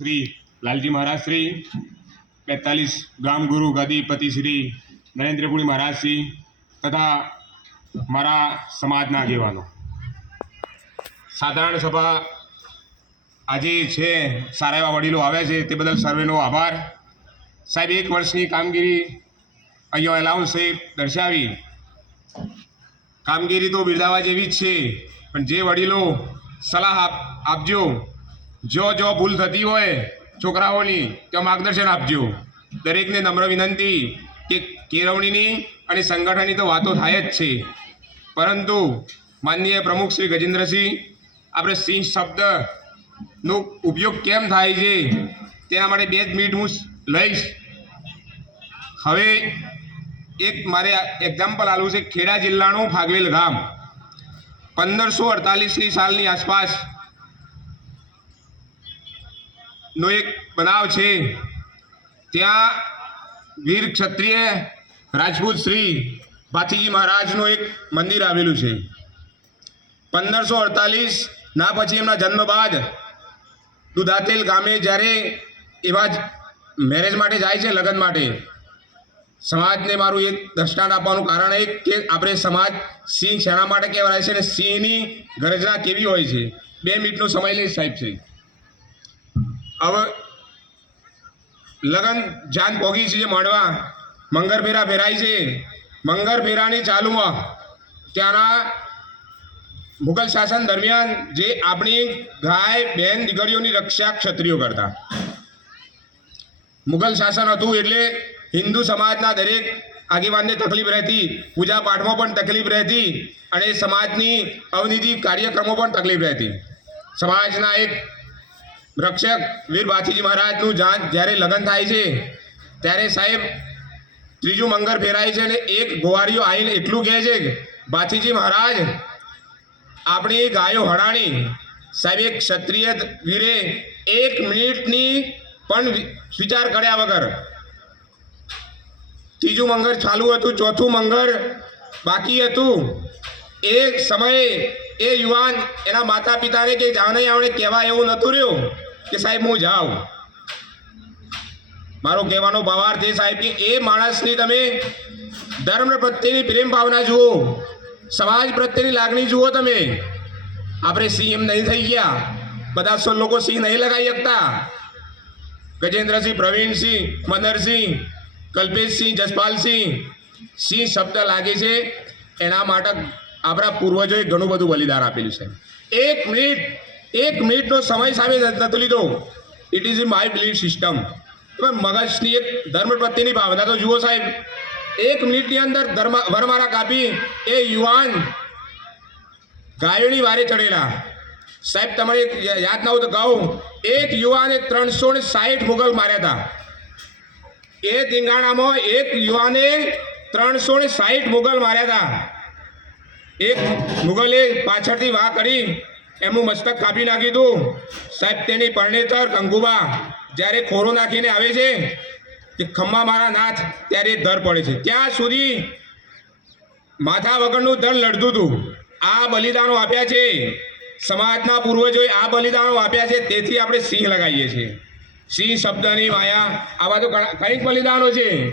શ્રી લાલજી મહારાજ શ્રી, બેતાલીસ ગામગુરુ ગાદીપતિ શ્રી નરેન્દ્રપુરી મહારાજ શ્રી તથા મારા સમાજના આગેવાનો. સાધારણ સભા આજે છે, સારા એવા વડીલો આવ્યા છે, તે બદલ સર્વેનો આભાર. સાહેબ, એક વર્ષની કામગીરી અહીંયા એલાઉન્સે દર્શાવી. કામગીરી તો બિરદાવા જેવી જ છે, પણ જે વડીલો સલાહ આપ આપજો જો જો ભૂલ થતી હોય, છોકરાઓની, તો માર્ગદર્શન આપજો. દરેકને નમ્ર વિનંતી કે કેળવણીની અને સંગઠનની તો વાતો થાય જ છે. પરંતુ માનનીય પ્રમુખ શ્રી ગજેન્દ્રસિંહ, આપણે સિંહ શબ્દનો ઉપયોગ કેમ થાય છે, તેના માટે બે જ મિનિટ હું લઈશ. હવે એક મારે એક્ઝામ્પલ આલું છે, ખેડા જિલ્લાનું ફાગવેલ ગામ. પંદરસો અડતાલીસની સાલની આસપાસ નો એક બનાવ છે. ત્યાં વીર ક્ષત્રિય રાજપૂત શ્રી ભાથીજી મહારાજનું એક મંદિર આવેલું છે. પંદરસો અડતાલીસ ના પછી એમના જન્મ બાદ દુધાતેલ ગામે જ્યારે એવા જ મેરેજ માટે જાય છે, લગ્ન માટે. સમાજને મારું એક દ્રષ્ટાંત આપવાનું કારણ એક કે આપણે સમાજ સિંહ શેના માટે કહેવાય છે અને સિંહની ગરજના કેવી હોય છે? બે મિનિટનો સમય લઈ સાહેબ છે. હવે લગન જાન પોગી છે માંડવા મંગર ફેરા ફેરાય છે મંગર ફેરાની ચાલુમાં ત્યાંના મુગલ શાસન દરમિયાન જે આપણી ગાય બેન દીકરીઓની રક્ષા ક્ષત્રિયો કરતા મુગલ શાસન હતું એટલે હિન્દુ સમાજના દરેક આગેવાનને તકલીફ રહેતી પૂજા પાઠમાં પણ તકલીફ રહેતી અને સમાજની અવનિધિ કાર્યક્રમો પણ તકલીફ રહેતી સમાજના એક રક્ષક વીર બાછીજી મહારાજનું જાન જ્યારે લગ્ન થાય છે, ત્યારે સાહેબ ત્રીજું મંગળ ફેરાય છે અને એક ગોવારીઓ આવીને એટલું કહે છે બાછીજી મહારાજ, આપણી ગાયો હડાણી, સાહેબ, એક ક્ષત્રિય વીરે એક મિનિટની પણ વિચાર કર્યા વગર. ત્રીજું મંગળ ચાલુ હતું, ચોથું મંગળ બાકી હતું. એ સમયે એ યુવાન એના માતા પિતાને કે જાણે આવડે કહેવા એવું નહોતું રહ્યું. કે સાહેબ, હું જાઉં. મારો કહેવાનો ભાવાર્થ એ સાહેબ કે એ માણસની તમે ધર્મ પ્રત્યેની પ્રેમ ભાવના જુઓ, સમાજ પ્રત્યેની લાગણી જુઓ તમે. આપણે સિંહ એમ નહીં થઈ ગયા. બધા સો લોકો સિંહ નહીં લગાવી શકતા. ગજેન્દ્રસિંહ, પ્રવીણસિંહ, મનરસિંહ, કલ્પેશસિંહ, જસપાલસિંહ, સિંહ શબ્દ લાગે છે. એના માટે આપણા પૂર્વજોએ ઘણું બધું બલિદાન આપેલું છે. એક મિનિટ. એક મિનિટનો સમય સામે નથી લીધો. It is my belief system મગજની એક ધર્મ પ્રત્યેની ભાવના તો જુઓ સાહેબ. એક મિનિટની અંદર ધર્મ વરમારા કાપી એ યુવાન ગાયોની વારે ચડેલા. સાહેબ, તમારે યાદ ના હોય તો કહું. એક યુવાને ત્રણસો ને સાહીઠ મુગલ માર્યા હતા. એ ધીંગાણામાં એક યુવાને ત્રણસો ને સાહીઠ મુગલ માર્યા હતા. એક મુગલે પાછળથી વાહ કરી. એમનું મસ્તક કાપી નાખી તું. સાહેબ, તેની પરણેતર કંગુબા જ્યારે ખોરો નાખીને આવે છે, કે ખમ્મા મારા નાથ, ત્યારે ધર પડે છે. ત્યાં સુધી માથા વગરનું ધર લડતું હતું. આ બલિદાનો આપ્યા છે, સમાજના પૂર્વજોએ આ બલિદાનો આપ્યા છે, તેથી આપણે સિંહ લગાવીએ છીએ. સિંહ શબ્દની માયા, આવા તો ઘણા કંઈક બલિદાનો છે.